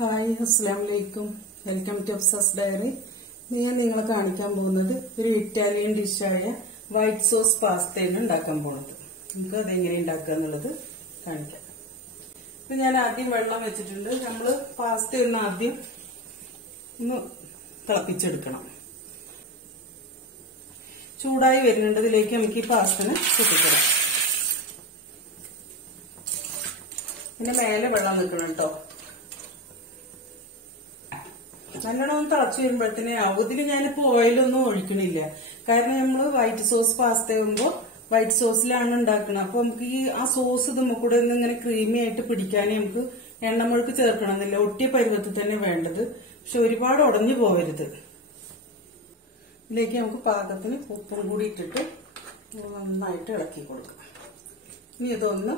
Hi അസ്സലാമലൈക്കും welcome to Afsa's diary. ഞാൻ നിങ്ങളെ കാണിക്കാൻ പോകുന്നത് ഒരു ഇറ്റാലിയൻ ഡിഷായ വൈറ്റ് സോസ് പാസ്തയാണ് ഉണ്ടാക്കാൻ പോകുന്നത്. നമുക്ക് അതെങ്ങനെ ഉണ്ടാക്കുക എന്നുള്ളത് കാണിക്കാം. ഇത് ഞാൻ ആദ്യം വെള്ളം വെച്ചിട്ടുണ്ട്. നമ്മള് പാസ്ത ഒന്ന് ആദ്യം ഒന്ന് തിളപ്പിച്ചെടുക്കണം. ചൂടായി വരുന്നുണ്ട്. ഇതിലേക്ക് നമുക്ക് ഈ പാസ്തനെ പൊട്ടിക്കണം. പിന്നെ മേലെ വെള്ളം നിൽക്കണം കേട്ടോ. നല്ലോണം തിളച്ചു വരുമ്പോഴത്തേനെ ആവും. ഇതിൽ ഞാനിപ്പോ ഓയിലൊന്നും ഒഴിക്കണില്ല. കാരണം നമ്മള് വൈറ്റ് സോസ് പാസ്ത ആകുമ്പോ വൈറ്റ് സോസിലാണ് ഉണ്ടാക്കുന്നത്. അപ്പൊ നമുക്ക് ആ സോസ് ഇത് കൂടെ ഒന്ന് ഇങ്ങനെ ക്രീമി ആയിട്ട് പിടിക്കാനേ നമുക്ക് എണ്ണമുഴുക്ക് ചേർക്കണമെന്നില്ല. ഒട്ടിയ പരുവത്തിൽ തന്നെ വേണ്ടത്. പക്ഷെ ഒരുപാട് ഉടഞ്ഞു പോവരുത്. ഇതിലേക്ക് നമുക്ക് പാകത്തിന് ഉപ്പും കൂടി ഇട്ടിട്ട് നന്നായിട്ട് ഇളക്കി കൊടുക്കാം. ഇനി ഇതൊന്ന്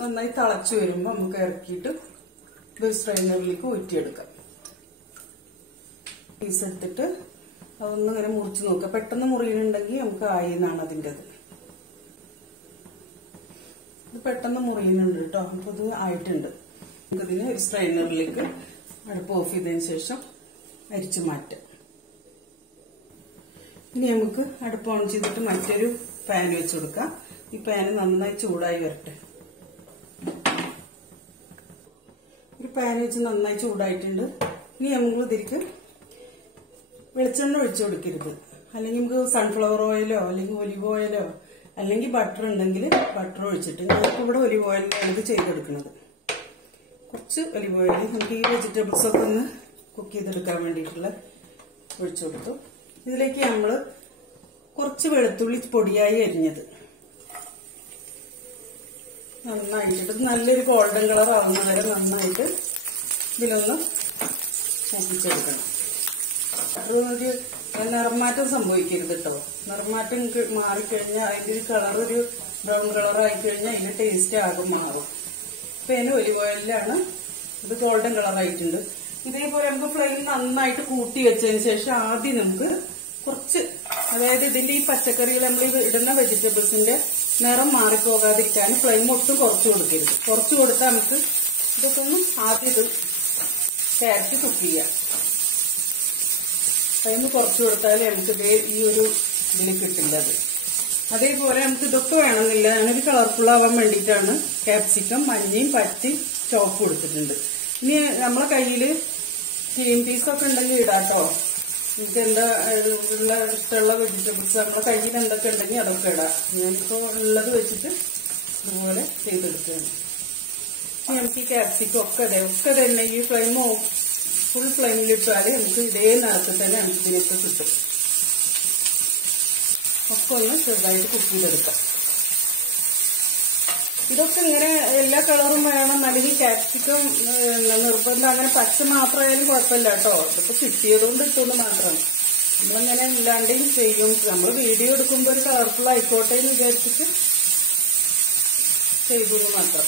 നന്നായി തിളച്ചു വരുമ്പോ നമുക്ക് ഇറക്കിയിട്ട് സ്ട്രെയിനറിലേക്ക് ഊറ്റിയെടുക്കാം. പീസ് എടുത്തിട്ട് അതൊന്ന് ഇങ്ങനെ മുറിച്ച് നോക്കാം. പെട്ടെന്ന് മുറിയുന്നുണ്ടെങ്കിൽ നമുക്ക് ആയി എന്നാണ് അതിൻ്റെത്. ഇത് പെട്ടെന്ന് മുറിയുന്നുണ്ട് കേട്ടോ. അപ്പൊ ഇത് ആയിട്ടുണ്ട്. നമുക്കിതിന് ഒരു സ്ട്രെയിനറിലേക്ക് അടുപ്പ് ഓഫ് ചെയ്തതിന് ശേഷം അരിച്ചു മാറ്റാം. ഇനി നമുക്ക് അടുപ്പ് ഓൺ ചെയ്തിട്ട് മറ്റൊരു പാൻ വെച്ച് കൊടുക്കാം. ഈ പാന് നന്നായി ചൂടായി വരട്ടെ. പാൻ വെച്ച് നന്നായി ചൂടായിട്ടുണ്ട്. ഇനി നമുക്ക് ഇതിലേക്ക് വെളിച്ചെണ്ണ ഒഴിച്ചു കൊടുക്കരുത്. അല്ലെങ്കിൽ നമുക്ക് സൺഫ്ലവർ ഓയിലോ അല്ലെങ്കിൽ ഒലിവ് ഓയിലോ അല്ലെങ്കിൽ ബട്ടർ ഉണ്ടെങ്കിൽ ബട്ടർ ഒഴിച്ചിട്ട് ഞാനിപ്പോൾ ഇവിടെ ഒലിവ് ഓയിലാണ് ഇത് ചെയ്തെടുക്കുന്നത്. കുറച്ച് ഒലിവ് ഓയിൽ നമുക്ക് ഈ വെജിറ്റബിൾസ് ഒക്കെ ഒന്ന് കുക്ക് ചെയ്തെടുക്കാൻ വേണ്ടിയിട്ടുള്ള ഒഴിച്ചു കൊടുത്തു. ഇതിലേക്ക് നമ്മൾ കുറച്ച് വെളുത്തുള്ളി പൊടിയായി അരിഞ്ഞത് നന്നായിട്ട് നല്ലൊരു ഗോൾഡൻ കളർ ആവുന്ന വരെ നന്നായിട്ട് ഇതിലൊന്ന് മൂപ്പിച്ചെടുക്കണം. ഒരു നിറമാറ്റം സംഭവിക്കരുത് കേട്ടോ. നിറമാറ്റം മാറിക്കഴിഞ്ഞാൽ അതിന്റെ ഒരു കളർ ഒരു ബ്രൗൺ കളർ ആയിക്കഴിഞ്ഞാൽ അതിന്റെ ടേസ്റ്റ് ആകും മാറും. ഇപ്പൊ അതിന് ഒലിവ് ഓയിലാണ് ഇത് ഗോൾഡൻ കളർ ആയിട്ടുണ്ട്. ഇതേപോലെ നമുക്ക് ഫ്ലെയിം നന്നായിട്ട് കൂട്ടി വെച്ചതിന് ശേഷം ആദ്യം നമുക്ക് കുറച്ച്, അതായത് ഇതിന്റെ ഈ പച്ചക്കറികൾ നമ്മൾ ഇടുന്ന വെജിറ്റബിൾസിന്റെ നിറം മാറിപ്പോകാതിരിക്കാൻ ഫ്ലെയിം ഒട്ടും കുറച്ച് കൊടുക്കരുത്. കുറച്ച് കൊടുത്താൽ നമുക്ക് ഇതൊക്കെ ഒന്ന് ആദ്യം ഇത് ക്യാരറ്റ് കുക്ക് ചെയ്യാം. ഫ്ലെയിം കുറച്ച് കൊടുത്താൽ നമുക്ക് ഈ ഒരു ഇതിൽ കിട്ടുന്നത്. അതേപോലെ നമുക്ക് ഇതൊക്കെ വേണമെന്നില്ല. ഞാനൊരു കളർഫുൾ ആവാൻ വേണ്ടിയിട്ടാണ് ക്യാപ്സിക്കം മഞ്ഞയും പച്ചയും ചോപ്പ് കൊടുത്തിട്ടുണ്ട്. ഇനി നമ്മളെ കയ്യിൽ ഗ്രീൻ പീസൊക്കെ ഉണ്ടെങ്കിൽ ഇടാട്ടോ. നമുക്ക് എന്താ ഇഷ്ടമുള്ള വെജിറ്റബിൾസ് നമ്മുടെ കയ്യിൽ എന്തൊക്കെ ഉണ്ടെങ്കിൽ അതൊക്കെ ഇടാം. ഞാനിപ്പോ ഉള്ളത് വെച്ചിട്ട് ഇതുപോലെ ചെയ്തെടുക്കുകയാണ്. നമുക്ക് ഈ ക്യാപ്സിക്കം ഒക്കെ തന്നെ ഈ ഫ്ലെയിം ഫുൾ ഫ്ലെയിമിലിട്ടാൽ നമുക്ക് ഇതേ നിറത്തിൽ തന്നെ നമുക്ക് ഇതിനൊക്കെ കിട്ടും. ഒക്കെ ഒന്ന് ചെറുതായിട്ട് കുക്ക് ചെയ്തെടുക്കാം. ഇതൊക്കെ ഇങ്ങനെ എല്ലാ കളറും വേണം. അല്ലെങ്കിൽ ക്യാപ്സിക്കം നിർബന്ധം അങ്ങനെ പച്ച മാത്രമായാലും കുഴപ്പമില്ല കേട്ടോ. ഇതിപ്പോ കിട്ടിയതുകൊണ്ട് ഇട്ടുകൊണ്ട് മാത്രമാണ്. നമ്മളിങ്ങനെ ഇല്ലാണ്ടെയും ചെയ്യും. നമ്മൾ വീഡിയോ എടുക്കുമ്പോൾ ഒരു കളർഫുൾ ആയിക്കോട്ടെ എന്ന് വിചാരിച്ചിട്ട് ചെയ്തു മാത്രം.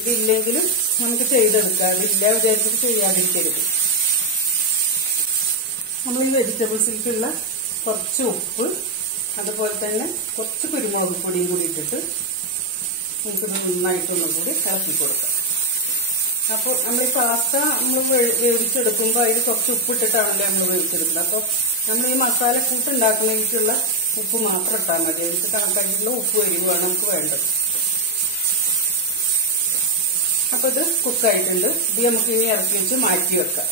ഇതില്ലെങ്കിലും നമുക്ക് ചെയ്തെടുക്കാം. ഇതില്ല വിചാരിച്ചിട്ട് ചെയ്യാതിരിക്കരുത്. നമ്മൾ ഈ വെജിറ്റബിൾസിലേക്കുള്ള കുറച്ച് ഉപ്പ്, അതുപോലെ തന്നെ കുറച്ച് കുരുമുളക് പൊടിയും കൂടി ഇട്ടിട്ട് നമുക്കിത് നന്നായിട്ടൊന്നും കൂടി ഇളക്കി കൊടുക്കാം. അപ്പോൾ നമ്മൾ ഈ പാസ്ത നമ്മൾ വേവിച്ചെടുക്കുമ്പോൾ അതിൽ കുറച്ച് ഉപ്പിട്ടിട്ടാണല്ലോ നമ്മൾ വേവിച്ചെടുക്കുന്നത്. അപ്പോൾ നമ്മൾ ഈ മസാല കൂട്ടുണ്ടാക്കുന്നതിലേക്കുള്ള ഉപ്പ് മാത്രം ഇട്ടാൽ മതി. അതിലേക്ക് കണക്കായിട്ടുള്ള ഉപ്പ് എരിവാണ് നമുക്ക് വേണ്ടത്. അപ്പോൾ ഇത് കുക്കായിട്ടുണ്ട്. ഇത് നമുക്ക് ഇനി ഇറക്കി വെച്ച് മാറ്റി വെക്കാം.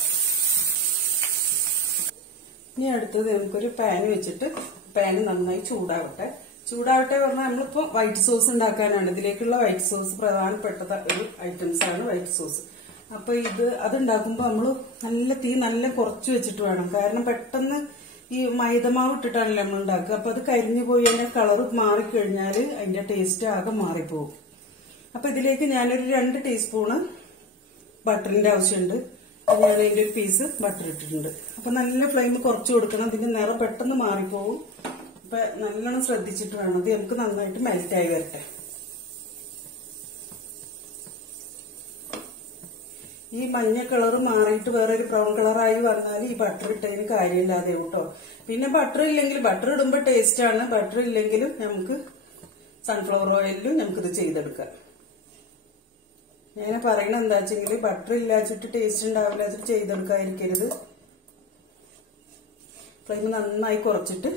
ഇനി അടുത്തത് നമുക്കൊരു പാൻ വെച്ചിട്ട് പാന് നന്നായി ചൂടാവട്ടെ പറഞ്ഞാൽ നമ്മളിപ്പോ വൈറ്റ് സോസ് ഉണ്ടാക്കാനാണ്. ഇതിലേക്കുള്ള വൈറ്റ് സോസ് പ്രധാനപ്പെട്ട ഒരു ഐറ്റംസ് ആണ് വൈറ്റ് സോസ്. അപ്പൊ അതുണ്ടാക്കുമ്പോ നമ്മള് നല്ല കുറച്ച് വെച്ചിട്ട് വേണം. കാരണം പെട്ടെന്ന് ഈ മൈദമാവ് ഇട്ടിട്ടാണല്ലോ നമ്മൾ ഉണ്ടാക്കുക. അപ്പൊ അത് കരിഞ്ഞു പോയി അതിന്റെ കളർ മാറിക്കഴിഞ്ഞാൽ അതിന്റെ ടേസ്റ്റ് ആകെ മാറിപ്പോകും. അപ്പൊ ഇതിലേക്ക് ഞാനൊരു 2 ടീസ്പൂണ് ബട്ടറിന്റെ ആവശ്യമുണ്ട്. ഞാൻ അതിന്റെ ഒരു പീസ് ബട്ടർ ഇട്ടിട്ടുണ്ട്. അപ്പൊ നല്ല ഫ്ലെയിം കുറച്ച് കൊടുക്കണം. ഇതിന്റെ നിറം പെട്ടെന്ന് മാറിപ്പോകും. അപ്പൊ നല്ലോണം ശ്രദ്ധിച്ചിട്ട് വേണം. അത് നമുക്ക് നന്നായിട്ട് മെൽറ്റായി വരട്ടെ. ഈ മഞ്ഞ കളർ മാറിയിട്ട് വേറൊരു ബ്രൗൺ കളറായി വന്നാൽ ഈ ബട്ടർ ഇട്ടതിന് കാര്യമില്ലാതെ കേട്ടോ. പിന്നെ ബട്ടർ ഇല്ലെങ്കിൽ, ബട്ടർ ഇടുമ്പോൾ ടേസ്റ്റ് ആണ്. ബട്ടർ ഇല്ലെങ്കിലും നമുക്ക് സൺഫ്ലവർ ഓയിലും നമുക്കിത് ചെയ്തെടുക്കാം. ഞാൻ പറയണ എന്താ വെച്ചെങ്കിൽ ബട്ടർ ഇല്ലാച്ചിട്ട് ടേസ്റ്റ് ഉണ്ടാവില്ല വെച്ചിട്ട് ചെയ്തെടുക്കാതിരിക്കരുത്. ഫ്ലെയിം നന്നായി കുറച്ചിട്ട്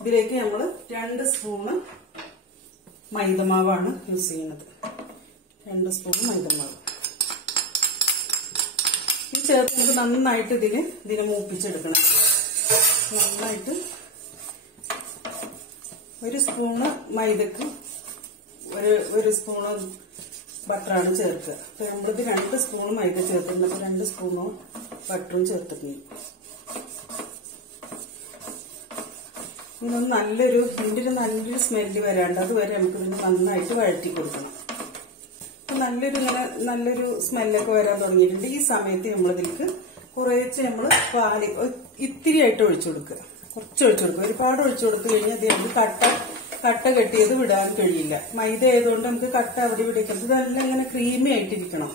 ഇതിലേക്ക് നമ്മൾ 2 സ്പൂണ് മൈദമാവാണ് യൂസ് ചെയ്യുന്നത്. 2 സ്പൂൺ മൈദമാവ് ഇത് ചേർത്ത് നമുക്ക് നന്നായിട്ട് ഇതിനെ മൂപ്പിച്ചെടുക്കണം. നന്നായിട്ട് 1 സ്പൂണ് മൈദക്ക് ഒരു സ്പൂണ് ബട്ടറാണ് ചേർക്കുക. അപ്പൊ നമ്മളിത് 2 സ്പൂൺ മൈദ ചേർത്തിട്ടുണ്ട്. അപ്പൊ 2 സ്പൂണോ ബട്ടറും ചേർത്തിട്ടുണ്ട്. ഇതിനൊന്ന് നല്ലൊരു സ്മെല്ല് വരാണ്ട് അതുവരെ നമുക്ക് ഇതിന് നന്നായിട്ട് വഴറ്റി കൊടുക്കണം. നല്ലൊരു സ്മെല്ലൊക്കെ വരാൻ തുടങ്ങിയിട്ടുണ്ട്. ഈ സമയത്ത് നമ്മളിതിലേക്ക് കുറേശ്ശെ നമ്മൾ പാല് ഇത്തിരി ആയിട്ട് ഒഴിച്ചു കൊടുക്കുക. കുറച്ച് ഒഴിച്ചു കൊടുക്കുക. ഒരുപാട് ഒഴിച്ചു കൊടുത്തു കഴിഞ്ഞാൽ അതിന് കട്ട കെട്ടിയത് വിടാൻ കഴിയില്ല. മൈദ ആയതുകൊണ്ട് നമുക്ക് കട്ട അവിടെ ഇവിടേക്ക് ഇതെല്ലാം ഇങ്ങനെ ക്രീമി ആയിട്ടിരിക്കണം.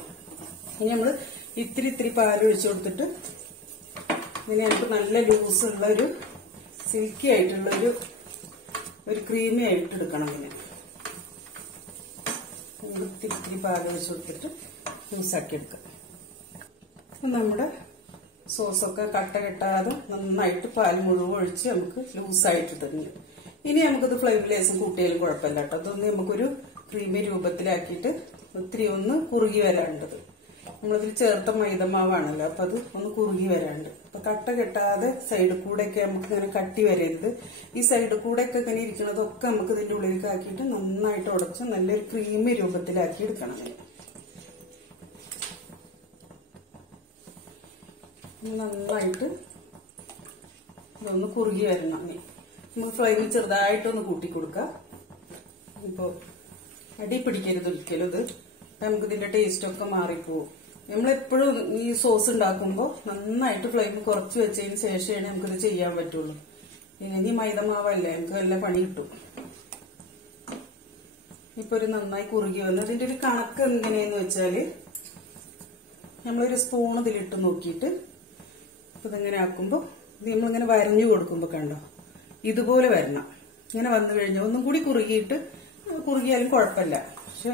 ഇനി നമ്മൾ ഇത്തിരി പാല് ഒഴിച്ചു കൊടുത്തിട്ട് ഇങ്ങനെ നമുക്ക് നല്ല ലൂസുള്ള ഒരു സിൽക്കി ആയിട്ടുള്ള ഒരു ക്രീമി ആയിട്ട് എടുക്കണം. ഇങ്ങനെ ഇത്തിരി പാല് ഒഴിച്ചു കൊടുത്തിട്ട് ലൂസാക്കി എടുക്കാം. നമ്മുടെ സോസൊക്കെ കട്ട കെട്ടാതെ നന്നായിട്ട് പാൽ മുഴുവൻ ഒഴിച്ച് നമുക്ക് ലൂസായിട്ട് തന്നെ. ഇനി നമുക്കിത് ഫ്ലെയിം ലേശം കൂട്ടിയാലും കുഴപ്പമില്ല കേട്ടോ. അതൊന്ന് നമുക്കൊരു ക്രീമി രൂപത്തിലാക്കിയിട്ട് ഒത്തിരി ഒന്ന് കുറുകി വരാണ്ടത്. നമ്മളിതിൽ ചേർത്ത മൈദമാവാണല്ലോ, അപ്പൊ അത് ഒന്ന് കുറുകി വരാണ്ട്. അപ്പൊ കട്ട കെട്ടാതെ സൈഡിൽ കൂടെയൊക്കെ നമുക്ക് ഇങ്ങനെ കട്ടി വരരുത്. ഈ സൈഡിൽ കൂടെയൊക്കെ ഇങ്ങനെ ഇരിക്കുന്നതൊക്കെ നമുക്ക് ഇതിന്റെ ഉള്ളിലേക്ക് ആക്കിയിട്ട് നന്നായിട്ട് ഉടച്ച് നല്ലൊരു ക്രീമി രൂപത്തിലാക്കി എടുക്കണം. നന്നായിട്ട് ഇതൊന്ന് കുറുകി വരണം. നമുക്ക് ഫ്ലെയിം ചെറുതായിട്ടൊന്ന് കൂട്ടി കൊടുക്കാം. ഇപ്പൊ അടി പിടിക്കരുത് ഒരിക്കലും. ഇത് നമുക്ക് ഇതിന്റെ ടേസ്റ്റ് ഒക്കെ മാറിപ്പോവും. നമ്മളെപ്പോഴും ഈ സോസ് ഉണ്ടാക്കുമ്പോൾ നന്നായിട്ട് ഫ്ലെയിം കുറച്ച് വെച്ചതിന് ശേഷമാണ് നമുക്കിത് ചെയ്യാൻ പറ്റുള്ളൂ. ഇനി മൈദമാവല്ലേ, നമുക്ക് നല്ല പണി കിട്ടും. ഇപ്പൊ ഒരു നന്നായി കുറുകി വന്നു. അതിന്റെ ഒരു കണക്ക് എങ്ങനെയെന്ന് വെച്ചാല് നമ്മളൊരു സ്പൂൺ ഇതിലിട്ട് നോക്കിയിട്ട് ഇതിങ്ങനെ ആക്കുമ്പോ നമ്മളിങ്ങനെ വരഞ്ഞു കൊടുക്കുമ്പോ കണ്ടോ ഇതുപോലെ വരണം. ഇങ്ങനെ വന്നു കഴിഞ്ഞാൽ ഒന്നും കൂടി കുറുകിയാലും കുഴപ്പമില്ല. പക്ഷെ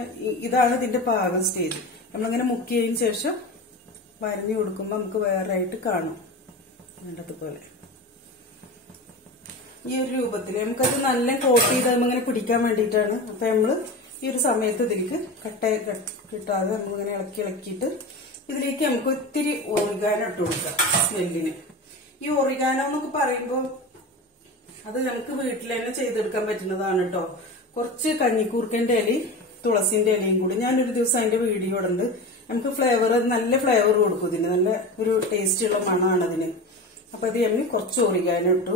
ഇതാണ് ഇതിന്റെ പാകം സ്റ്റേജ്. നമ്മളിങ്ങനെ മുക്കിയതിന് ശേഷം വരഞ്ഞു കൊടുക്കുമ്പോ നമുക്ക് വേറെ ആയിട്ട് കാണും. അതുപോലെ ഈ ഒരു രൂപത്തിൽ നമുക്കത് നല്ല കോട്ട് ചെയ്ത് ഇങ്ങനെ പിടിക്കാൻ വേണ്ടിയിട്ടാണ്. അപ്പൊ നമ്മള് ഈ ഒരു സമയത്ത് ഇതിലേക്ക് കട്ട കിട്ടാതെ നമ്മളിങ്ങനെ ഇളക്കിയിട്ട് ഇതിലേക്ക് നമുക്ക് ഒത്തിരി ഓറിഗാനോ ഇട്ട് കൊടുക്കാം സ്മെല്ലിന്. ഈ ഓറിഗാനോ എന്നൊക്കെ പറയുമ്പോ അത് നമുക്ക് വീട്ടിൽ തന്നെ ചെയ്തെടുക്കാൻ പറ്റുന്നതാണ് കേട്ടോ. കുറച്ച് കഞ്ഞിക്കൂർക്കന്റെ ഇലയും തുളസിന്റെ ഇലയും കൂടി ഞാനൊരു ദിവസം അതിന്റെ വീഡിയോ ഇടുന്നുണ്ട്. നമുക്ക് നല്ല ഫ്ലേവർ കൊടുക്കും ഇതിന്. നല്ല ഒരു ടേസ്റ്റ് ഉള്ള മണമാണ് അതിന്. അപ്പൊ ഇത് നമ്മൾ കുറച്ച് ഓറിഗാനോ ഇട്ടു.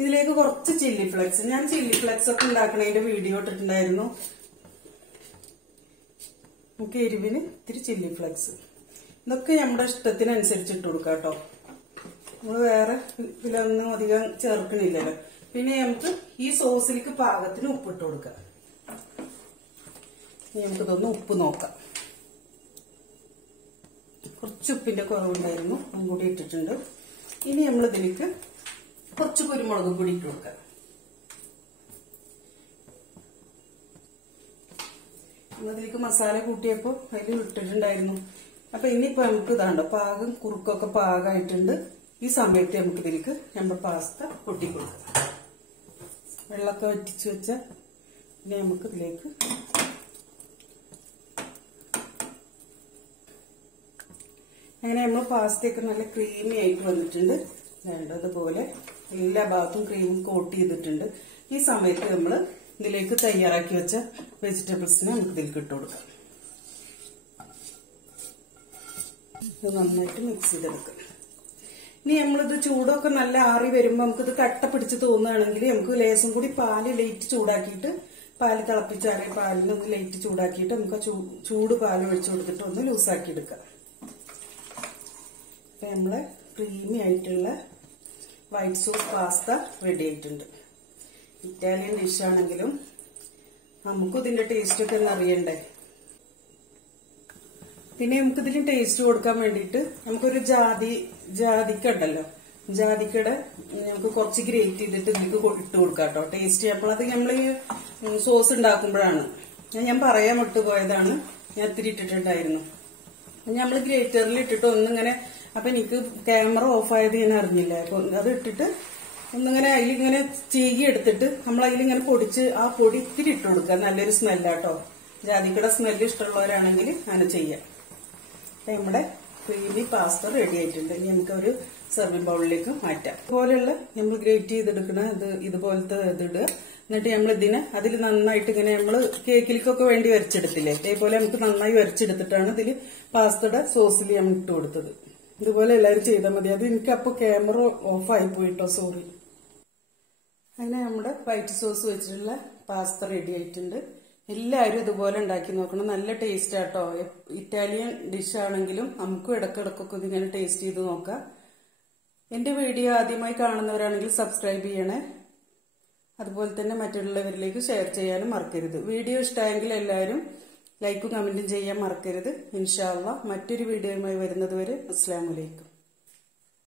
ഇതിലേക്ക് കുറച്ച് ചില്ലി ഫ്ലെക്സ്. ഞാൻ ചില്ലി ഫ്ലെക്സ് ഒക്കെ ഉണ്ടാക്കണതിന്റെ വീഡിയോ ഇട്ടിട്ടുണ്ടായിരുന്നു. നമുക്ക് എരിവിന് ഇത്തിരി ചില്ലി ഫ്ലെക്സ്. ഇതൊക്കെ നമ്മുടെ ഇഷ്ടത്തിനനുസരിച്ച് ഇട്ട് കൊടുക്കാം കേട്ടോ. നമ്മൾ വേറെ ഇതിലൊന്നും അധികം ചേർക്കണില്ലല്ലോ. പിന്നെ നമുക്ക് ഈ സോസിലേക്ക് പാകത്തിന് ഉപ്പിട്ട് കൊടുക്കാം. നമുക്കിതൊന്ന് ഉപ്പ് നോക്കാം. കുറച്ച് ഉപ്പിന്റെ കുറവുണ്ടായിരുന്നു, അതും കൂടി ഇട്ടിട്ടുണ്ട്. ഇനി നമ്മൾ ഇതിലേക്ക് കുറച്ച് കുരുമുളകും കൂടി ഇട്ട് കൊടുക്കാം. നമ്മളിതിലേക്ക് മസാല കൂട്ടിയപ്പോ അതിൽ ഇട്ടിട്ടുണ്ടായിരുന്നു. അപ്പൊ ഇനിയിപ്പോ നമുക്ക് ഇതാണ്ടോ പാകം കുറുക്കൊക്കെ പാകമായിട്ടുണ്ട്. ഈ സമയത്ത് നമുക്ക് ഇതിലേക്ക് നമ്മുടെ പാസ്ത പൊട്ടിക്കൊടുക്കാം. വെള്ളമൊക്കെ വറ്റിച്ചു വെച്ച പിന്നെ നമുക്ക് ഇതിലേക്ക് അങ്ങനെ നമ്മൾ പാസ്തയൊക്കെ നല്ല ക്രീമി ആയിട്ട് വന്നിട്ടുണ്ട്. വേണ്ടതുപോലെ എല്ലാ ഭാഗത്തും ക്രീം കോട്ട് ചെയ്തിട്ടുണ്ട്. ഈ സമയത്ത് നമ്മൾ ഇതിലേക്ക് തയ്യാറാക്കി വെച്ച വെജിറ്റബിൾസിനെ നമുക്ക് ഇതിലേക്ക് ഇട്ട് കൊടുക്കാം. ഇത് നന്നായിട്ട് മിക്സ് ചെയ്തെടുക്കാം. ഇനി നമ്മളിത് ചൂടൊക്കെ നല്ല ആറി വരുമ്പോ നമുക്കിത് കട്ട പിടിച്ച് തോന്നുകയാണെങ്കിൽ നമുക്ക് ലേശം കൂടി പാല് ലൈറ്റ് ചൂടാക്കിയിട്ട് പാല് തിളപ്പിച്ചാറിയ പാലിനൊന്ന് ലൈറ്റ് ചൂടാക്കിയിട്ട് നമുക്ക് ചൂട് പാല് ഒഴിച്ചു കൊടുത്തിട്ട് ഒന്ന് ലൂസാക്കി എടുക്കാം. അപ്പൊ നമ്മളെ ക്രീമി ആയിട്ടുള്ള വൈറ്റ് സോസ് പാസ്ത റെഡി ആയിട്ടുണ്ട്. ഇറ്റാലിയൻ ഡിഷാണെങ്കിലും നമുക്കും ഇതിന്റെ ടേസ്റ്റ് ഒക്കെ ഒന്ന് അറിയണ്ടേ. പിന്നെ നമുക്ക് ഇതിന് ടേസ്റ്റ് കൊടുക്കാൻ വേണ്ടിയിട്ട് നമുക്കൊരു ജാതിക്ക ഉണ്ടല്ലോ, ജാതിക്കയുടെ നമുക്ക് കുറച്ച് ഗ്രേറ്റ് ചെയ്തിട്ട് ഇതിലേക്ക് ഇട്ട് കൊടുക്കാം കേട്ടോ. ടേസ്റ്റ് അപ്പോൾ അത് നമ്മൾ ഈ സോസ് ഉണ്ടാക്കുമ്പോഴാണ് ഞാൻ പറയാൻ വിട്ടുപോയതാണ്. ഞാൻ ഇത്തിരി ഇട്ടിട്ടുണ്ടായിരുന്നു. നമ്മൾ ഗ്രേറ്ററിൽ ഇട്ടിട്ട് ഒന്നിങ്ങനെ, അപ്പൊ എനിക്ക് ക്യാമറ ഓഫ് ആയത് ഞാൻ അറിഞ്ഞില്ല. അപ്പൊ അത് ഇട്ടിട്ട് ഒന്നിങ്ങനെ അതിലിങ്ങനെ ചീകി എടുത്തിട്ട് നമ്മൾ അതിലിങ്ങനെ പൊടിച്ച് ആ പൊടി ഇത്തിരി ഇട്ട് കൊടുക്കുക. നല്ലൊരു സ്മെല്ലാട്ടോ. ജാതിക്കയുടെ സ്മെല്ല് ഇഷ്ടമുള്ളവരാണെങ്കിൽ അങ്ങനെ ചെയ്യാം. അപ്പൊ നമ്മുടെ ക്രീമി പാസ്ത റെഡി ആയിട്ടുണ്ട്. ഇനി നമുക്കൊരു സെർവിംഗ് ബൗളിലേക്ക് മാറ്റാം. ഇതുപോലെയുള്ള നമ്മൾ ഗ്രേറ്റ് ചെയ്തെടുക്കണ ഇതുപോലത്തെ ഇതിടുക. എന്നിട്ട് നമ്മൾ ഇതിനെ അതിൽ നന്നായിട്ട് ഇങ്ങനെ നമ്മൾ കേക്കിലേക്കൊക്കെ വേണ്ടി വരച്ചെടുത്തില്ലേ, ഇതേപോലെ നമുക്ക് നന്നായി വരച്ചെടുത്തിട്ടാണ് ഇതിൽ പാസ്തയുടെ സോസിൽ നമ്മൾ ഇട്ട് കൊടുത്തത്. ഇതുപോലെ എല്ലാവരും ചെയ്താൽ മതി. അത് എനിക്ക് അപ്പോൾ ക്യാമറ ഓഫ് ആയി പോയിട്ടോ, സോറി. അങ്ങനെ നമ്മുടെ വൈറ്റ് സോസ് വെച്ചിട്ടുള്ള പാസ്ത റെഡി ആയിട്ടുണ്ട്. എല്ലാവരും ഇതുപോലെ ഉണ്ടാക്കി നോക്കണം. നല്ല ടേസ്റ്റ് ആട്ടോ. ഇറ്റാലിയൻ ഡിഷ് ആണെങ്കിലും നമുക്കും ഇടക്കിടക്കൊക്കെ ഇങ്ങനെ ടേസ്റ്റ് ചെയ്ത് നോക്കാം. എന്റെ വീഡിയോ ആദ്യമായി കാണുന്നവരാണെങ്കിൽ സബ്സ്ക്രൈബ് ചെയ്യണേ. അതുപോലെ തന്നെ മറ്റുള്ളവരിലേക്ക് ഷെയർ ചെയ്യാനും മറക്കരുത്. വീഡിയോ ഇഷ്ടമായെങ്കിൽ എല്ലാവരും ലൈക്കും കമന്റും ചെയ്യാൻ മറക്കരുത്. ഇൻഷാ അല്ലാഹ് മറ്റൊരു വീഡിയോയുമായി വരുന്നത് വരെ അസ്സലാമു അലൈക്കും.